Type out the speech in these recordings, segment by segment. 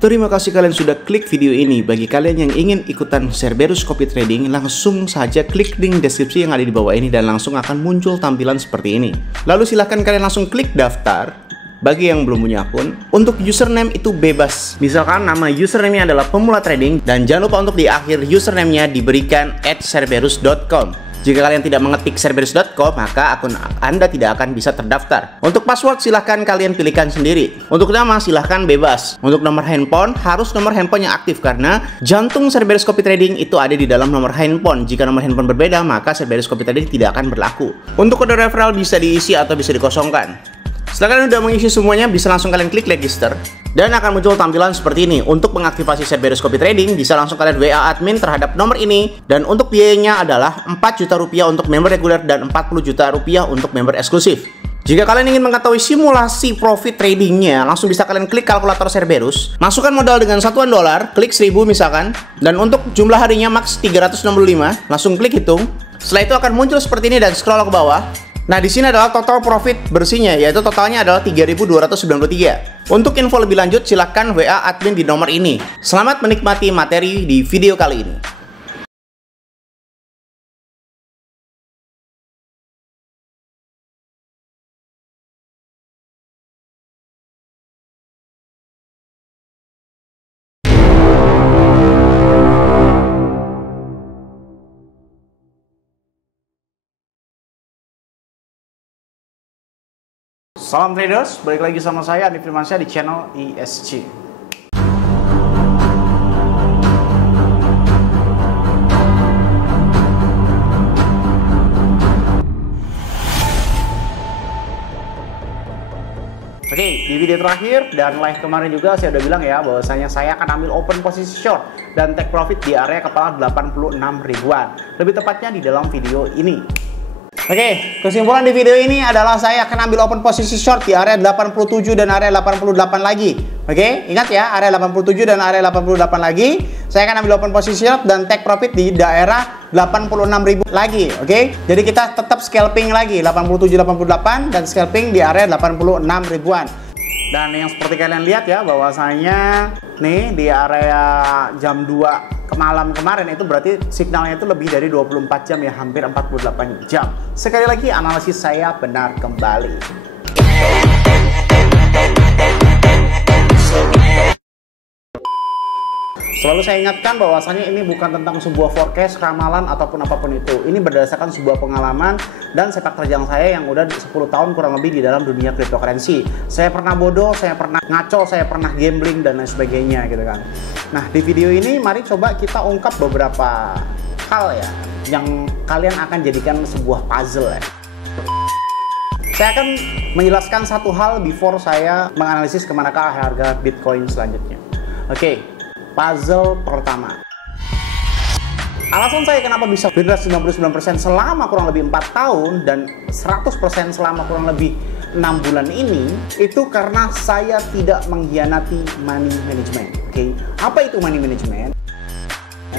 Terima kasih kalian sudah klik video ini. Bagi kalian yang ingin ikutan Cerberus Copy Trading, langsung saja klik link deskripsi yang ada di bawah ini dan langsung akan muncul tampilan seperti ini. Lalu silahkan kalian langsung klik daftar. Bagi yang belum punya akun, untuk username itu bebas. Misalkan nama username-nya adalah pemula trading, dan jangan lupa untuk di akhir username-nya diberikan @cerberus.com. Jika kalian tidak mengetik cerberus.com, maka akun Anda tidak akan bisa terdaftar. Untuk password silahkan kalian pilihkan sendiri. Untuk nama silahkan bebas. Untuk nomor handphone harus nomor handphone yang aktif, karena jantung Cerberus Copy Trading itu ada di dalam nomor handphone. Jika nomor handphone berbeda, maka Cerberus Copy Trading tidak akan berlaku. Untuk kode referral bisa diisi atau bisa dikosongkan. Setelah kalian sudah mengisi semuanya, bisa langsung kalian klik register dan akan muncul tampilan seperti ini. Untuk mengaktifasi Cerberus Copy Trading, bisa langsung kalian WA admin terhadap nomor ini, dan untuk biayanya adalah 4 juta rupiah untuk member reguler dan 40 juta rupiah untuk member eksklusif. Jika kalian ingin mengetahui simulasi profit tradingnya, langsung bisa kalian klik kalkulator Cerberus, masukkan modal dengan satuan dolar, klik 1000 misalkan, dan untuk jumlah harinya max 365, langsung klik hitung. Setelah itu akan muncul seperti ini dan scroll ke bawah. Nah, di sini adalah total profit bersihnya, yaitu totalnya adalah 3.293. Untuk info lebih lanjut, silahkan WA admin di nomor ini. Selamat menikmati materi di video kali ini. Salam traders, balik lagi sama saya Andi Firmansyah di channel ESG. Oke, di video terakhir dan live kemarin juga saya udah bilang ya bahwasanya saya akan ambil open posisi short dan take profit di area kepala 86 ribuan. Lebih tepatnya di dalam video ini. Oke, kesimpulan di video ini adalah saya akan ambil open posisi short di area 87 dan area 88 lagi. Oke, ingat ya, area 87 dan area 88 lagi. Saya akan ambil open posisi short dan take profit di daerah 86.000 lagi. Oke, jadi kita tetap scalping lagi 87-88 dan scalping di area 86 ribuan. Dan yang seperti kalian lihat ya, bahwasanya nih di area jam 2 malam kemarin itu berarti signalnya itu lebih dari 24 jam ya, hampir 48 jam. Sekali lagi analisis saya benar kembali. Selalu saya ingatkan bahwasanya ini bukan tentang sebuah forecast, ramalan, ataupun apapun itu. Ini berdasarkan sebuah pengalaman dan sepak terjang saya yang udah 10 tahun kurang lebih di dalam dunia cryptocurrency. Saya pernah bodoh, saya pernah ngaco, saya pernah gambling, dan lain sebagainya gitu kan. Nah, di video ini mari coba kita ungkap beberapa hal ya yang kalian akan jadikan sebuah puzzle ya. Saya akan menjelaskan satu hal before saya menganalisis kemanakah harga Bitcoin selanjutnya. Oke, puzzle pertama. Alasan saya kenapa bisa bergerak 99% selama kurang lebih 4 tahun dan 100% selama kurang lebih 6 bulan ini, itu karena saya tidak mengkhianati money management. Oke, apa itu money management?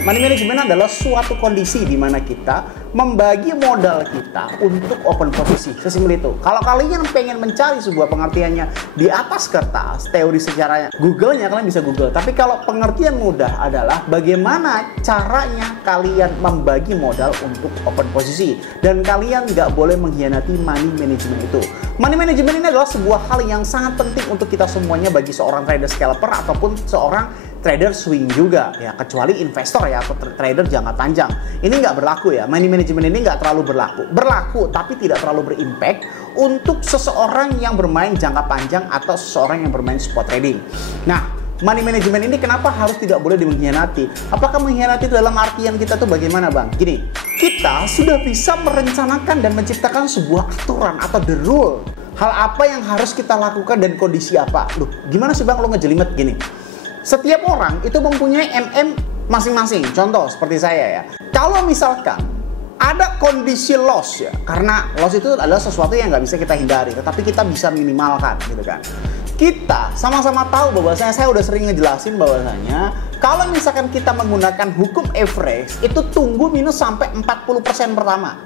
Money management adalah suatu kondisi di mana kita membagi modal kita untuk open posisi. Sesimpel itu. Kalau kalian pengen mencari sebuah pengertiannya di atas kertas, teori secara Google-nya kalian bisa Google. Tapi kalau pengertian mudah adalah bagaimana caranya kalian membagi modal untuk open posisi. Dan kalian nggak boleh mengkhianati money management itu. Money management ini adalah sebuah hal yang sangat penting untuk kita semuanya bagi seorang trader scalper ataupun seorang trader swing juga ya, kecuali investor ya atau trader jangka panjang. Ini nggak berlaku ya, money management ini nggak terlalu berlaku tapi tidak terlalu berimpact untuk seseorang yang bermain jangka panjang atau seseorang yang bermain spot trading. Nah, money management ini kenapa harus tidak boleh mengkhianati? Apakah mengkhianati dalam artian kita tuh bagaimana bang? Gini, kita sudah bisa merencanakan dan menciptakan sebuah aturan atau the rule. Hal apa yang harus kita lakukan dan kondisi apa? Loh, gimana sih bang lo ngejelimet gini? Setiap orang itu mempunyai MM masing-masing. Contoh seperti saya ya. Kalau misalkan ada kondisi loss ya, karena loss itu adalah sesuatu yang nggak bisa kita hindari, tetapi kita bisa minimalkan gitu kan. Kita sama-sama tahu bahwasanya saya udah sering ngejelasin bahwasanya kalau misalkan kita menggunakan hukum average itu tunggu minus sampai 40% pertama.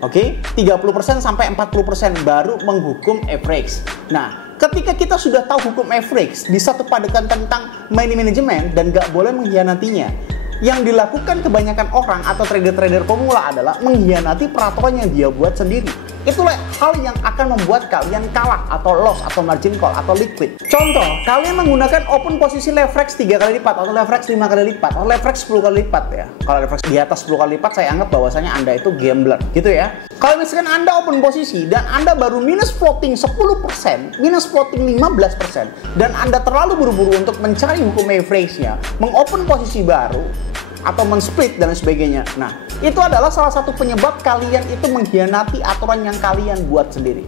Oke, 30% sampai 40% baru menghukum average. Nah, ketika kita sudah tahu hukum average di satu padekan tentang money management dan gak boleh mengkhianatinya, yang dilakukan kebanyakan orang atau trader-trader pemula adalah mengkhianati peraturan yang dia buat sendiri. Itulah hal yang akan membuat kalian kalah atau loss atau margin call atau liquid. Contoh, kalian menggunakan open posisi leverage 3 kali lipat atau leverage 5 kali lipat atau leverage 10 kali lipat ya. Kalau leverage di atas 10 kali lipat, saya anggap bahwasanya Anda itu gambler gitu ya. Kalau misalkan Anda open posisi dan Anda baru minus floating 10%, minus floating 15%, dan Anda terlalu buru-buru untuk mencari hukum average-nya, mengopen posisi baru atau men-split dan sebagainya. Nah, itu adalah salah satu penyebab kalian itu mengkhianati aturan yang kalian buat sendiri.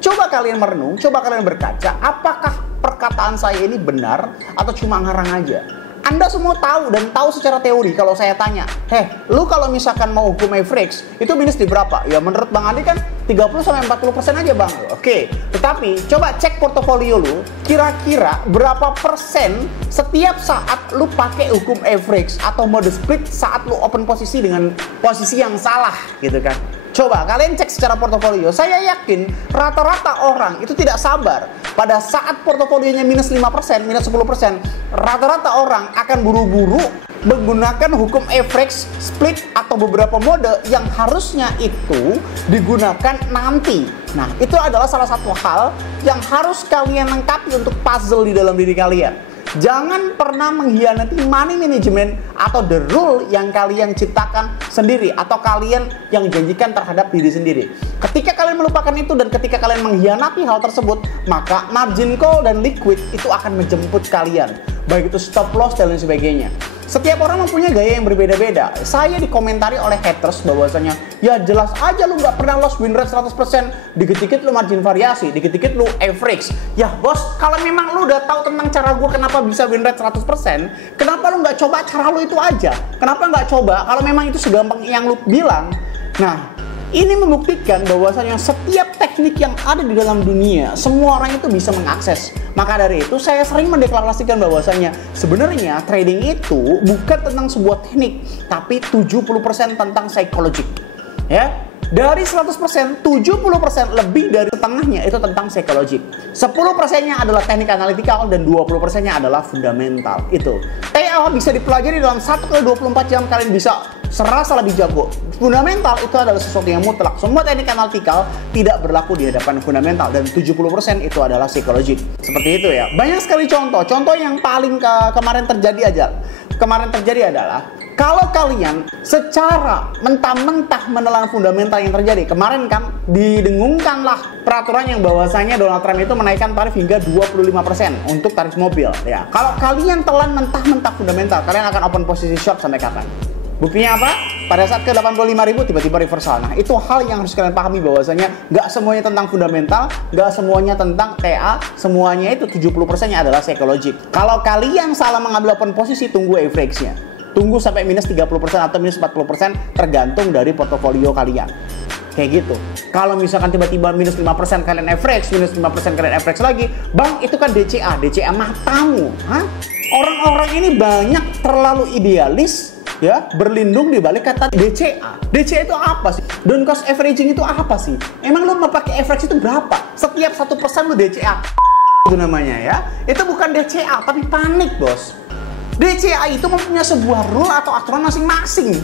Coba kalian merenung, coba kalian berkaca, apakah perkataan saya ini benar atau cuma ngarang aja? Anda semua tahu dan tahu secara teori. Kalau saya tanya, lu kalau misalkan mau hukum average, itu minus di berapa? Ya menurut Bang Andi kan 30-40% aja Bang. Oke, tetapi coba cek portofolio lu, kira-kira berapa persen setiap saat lu pakai hukum average atau mode split saat lu open posisi dengan posisi yang salah gitu kan. Coba kalian cek secara portofolio. Saya yakin rata-rata orang itu tidak sabar. Pada saat portofolionya minus 5%, minus 10%, rata-rata orang akan buru-buru menggunakan hukum average, split, atau beberapa mode yang harusnya itu digunakan nanti. Nah, itu adalah salah satu hal yang harus kalian lengkapi untuk puzzle di dalam diri kalian. Jangan pernah mengkhianati money management atau the rule yang kalian ciptakan sendiri atau kalian yang janjikan terhadap diri sendiri. Ketika kalian melupakan itu dan ketika kalian mengkhianati hal tersebut, maka margin call dan liquid itu akan menjemput kalian. Baik itu stop loss dan lain sebagainya. Setiap orang mempunyai gaya yang berbeda-beda. Saya dikomentari oleh haters bahwasanya, ya jelas aja lu nggak pernah loss win rate 100%, dikit-dikit lu margin variasi, dikit-dikit lu average. Ya bos, kalau memang lu udah tahu tentang cara gue kenapa bisa win rate 100%, kenapa lu nggak coba cara lu itu aja? Kenapa nggak coba kalau memang itu segampang yang lu bilang? Nah, ini membuktikan bahwasanya setiap teknik yang ada di dalam dunia, semua orang itu bisa mengakses. Maka dari itu saya sering mendeklarasikan bahwasanya sebenarnya trading itu bukan tentang sebuah teknik, tapi 70% tentang psikologik. Ya, dari 100%, 70% lebih dari setengahnya itu tentang psikologik. 10%-nya adalah teknik analitikal dan 20%-nya adalah fundamental. Itu. TA bisa dipelajari dalam 1 kali 24 jam, kalian bisa serasa lebih jago. Fundamental itu adalah sesuatu yang mutlak. Semua teknik analitikal tidak berlaku di hadapan fundamental dan 70% itu adalah psikologik. Seperti itu ya. Banyak sekali contoh. Contoh yang paling kemarin terjadi adalah kalau kalian secara mentah-mentah menelan fundamental yang terjadi. Kemarin kan didengungkanlah peraturan yang bahwasanya Donald Trump itu menaikkan tarif hingga 25% untuk tarif mobil ya. Kalau kalian telan mentah-mentah fundamental, kalian akan open posisi short sampai kapan? Buktinya apa? Pada saat ke 85.000 tiba-tiba reversal. Nah, itu hal yang harus kalian pahami bahwasanya nggak semuanya tentang fundamental, nggak semuanya tentang TA, semuanya itu 70%-nya adalah psikologik. Kalau kalian salah mengambil open posisi, tunggu average-nya. Tunggu sampai minus 30% atau minus 40% tergantung dari portofolio kalian. Kayak gitu. Kalau misalkan tiba-tiba minus 5% kalian average, minus 5% kalian average lagi, Bang, itu kan DCA. DCA matamu. Hah? Orang-orang ini banyak terlalu idealis, ya, berlindung di balik kata DCA. DCA itu apa sih? Don't cost averaging itu apa sih? Emang lu mau pakai average itu berapa? Setiap 1% lu DCA. Itu namanya ya. Itu bukan DCA, tapi panik, bos. DCA itu mempunyai sebuah rule atau aturan masing-masing.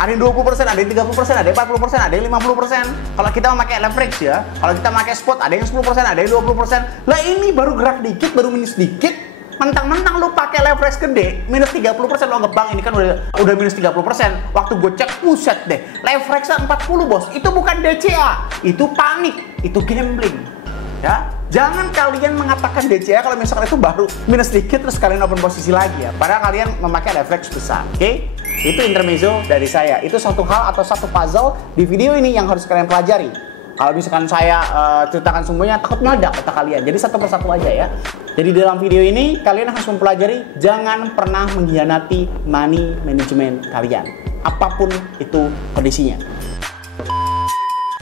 Ada yang 20%, ada yang 30%, ada yang 40%, ada yang 50%. Kalau kita memakai leverage ya, kalau kita memakai spot ada yang 10%, ada yang 20%. Lah ini baru gerak dikit, baru minus dikit. Mentang-mentang lu pakai leverage gede, minus 30%, lo ngebang ini kan udah minus 30%. Waktu gue cek, puset deh, leverage 40 bos, itu bukan DCA, itu panik, itu gambling. Ya, jangan kalian mengatakan DCA kalau misalkan itu baru minus dikit terus kalian open posisi lagi ya. Padahal kalian memakai leverage besar, oke? Itu intermezzo dari saya. Itu satu hal atau satu puzzle di video ini yang harus kalian pelajari. Kalau misalkan saya ceritakan semuanya, takut meledak otak kalian. Jadi satu persatu aja ya. Jadi dalam video ini kalian harus mempelajari jangan pernah mengkhianati money management kalian. Apapun itu kondisinya.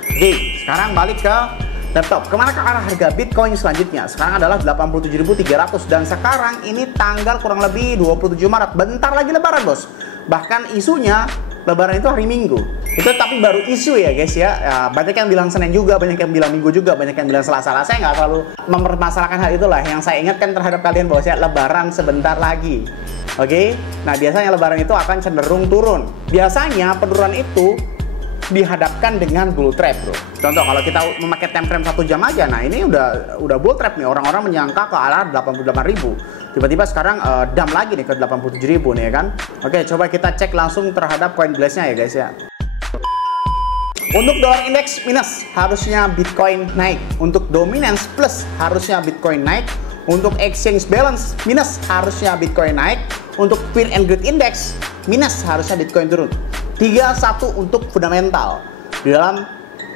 Oke, sekarang balik ke laptop. Kemana ke arah harga Bitcoin selanjutnya? Sekarang adalah 87.300 dan sekarang ini tanggal kurang lebih 27 Maret. Bentar lagi lebaran, bos. Bahkan isunya lebaran itu hari Minggu. Itu tapi baru isu ya guys ya. Banyak yang bilang Senin juga, banyak yang bilang Minggu juga, banyak yang bilang Selasa. Saya nggak terlalu mempermasalahkan hal itulah. Yang saya ingatkan terhadap kalian bahwa Lebaran sebentar lagi. Oke, nah biasanya Lebaran itu akan cenderung turun. Biasanya penurunan itu dihadapkan dengan bull trap, bro. Contoh kalau kita memakai time frame 1 jam aja, nah ini udah bull trap nih. Orang-orang menyangka ke arah 88.000. Tiba-tiba sekarang dump lagi nih ke 87.000 nih ya kan. Oke, coba kita cek langsung terhadap CoinGlass-nya ya guys ya. Untuk dollar index minus harusnya Bitcoin naik. Untuk dominance plus harusnya Bitcoin naik. Untuk exchange balance minus harusnya Bitcoin naik. Untuk fear and greed index minus harusnya Bitcoin turun. 3-1 untuk fundamental di dalam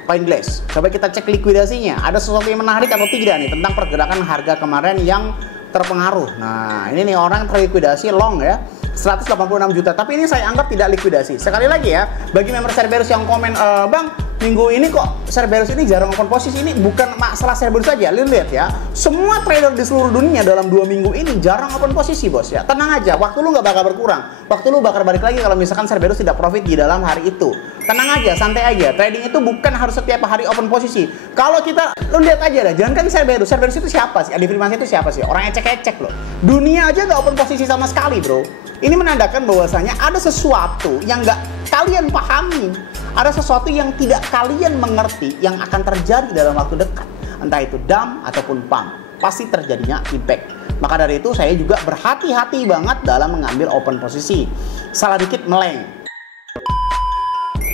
CoinGlass. Coba kita cek likuidasinya. Ada sesuatu yang menarik atau tidak nih tentang pergerakan harga kemarin yang terpengaruh. Nah, ini nih orang terlikuidasi long ya. 186 juta, tapi ini saya anggap tidak likuidasi. Sekali lagi ya, bagi member Cerberus yang komen, Bang, minggu ini kok Cerberus ini jarang open posisi, ini bukan masalah Cerberus saja. Lihat ya, semua trader di seluruh dunia dalam 2 minggu ini jarang open posisi, bos ya. Tenang aja, waktu lu nggak bakal berkurang. Waktu lu bakal balik lagi kalau misalkan Cerberus tidak profit di dalam hari itu. Tenang aja, santai aja. Trading itu bukan harus setiap hari open posisi. Kalau kita, lu lihat aja dah, jangan kan Cerberus. Cerberus itu siapa sih? Adi Firmansyah itu siapa sih? Orang ecek-ecek loh. Dunia aja nggak open posisi sama sekali, bro. Ini menandakan bahwasanya ada sesuatu yang nggak kalian pahami. Ada sesuatu yang tidak kalian mengerti yang akan terjadi dalam waktu dekat. Entah itu dump ataupun pump. Pasti terjadinya impact. Maka dari itu saya juga berhati-hati banget dalam mengambil open posisi. Salah dikit meleng.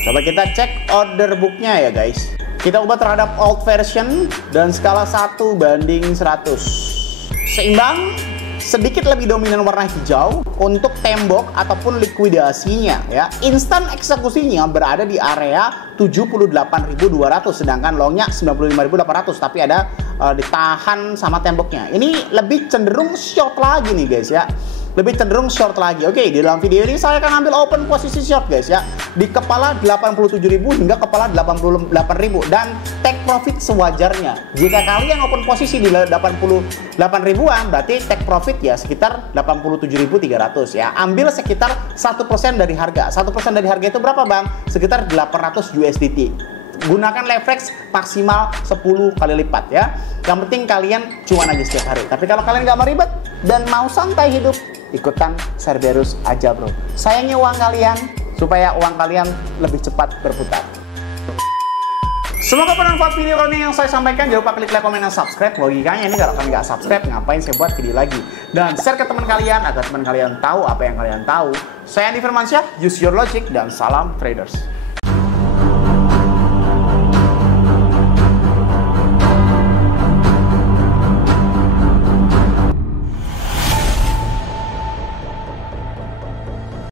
Coba kita cek order booknya ya guys. Kita ubah terhadap old version dan skala 1:100. Seimbang. Sedikit lebih dominan warna hijau untuk tembok ataupun likuidasinya ya. Instan eksekusinya berada di area 78.200 sedangkan longnya 95.800 tapi ada ditahan sama temboknya. Ini lebih cenderung short lagi nih guys ya. Lebih cenderung short lagi. Oke, di dalam video ini saya akan ambil open posisi short guys ya. Di kepala 87.000 hingga kepala 88.000 dan take profit sewajarnya. Jika kalian open posisi di 88.000-an berarti take profit ya sekitar 87.300 ya. Ambil sekitar 1% dari harga. 1% dari harga itu berapa, Bang? Sekitar 800 USDT. Gunakan leverage maksimal 10 kali lipat ya. Yang penting kalian cuan aja setiap hari. Tapi kalau kalian nggak mau ribet dan mau santai hidup, ikutan Cerberus aja bro. Sayangi uang kalian supaya uang kalian lebih cepat berputar. Semoga bermanfaat video kali ini yang saya sampaikan. Jangan lupa klik like, komen, dan subscribe. Logikanya ini kalau kalian nggak subscribe, ngapain saya buat video lagi? Dan share ke teman kalian agar teman kalian tahu apa yang kalian tahu. Saya Adi Firmansyah, use your logic, dan salam traders.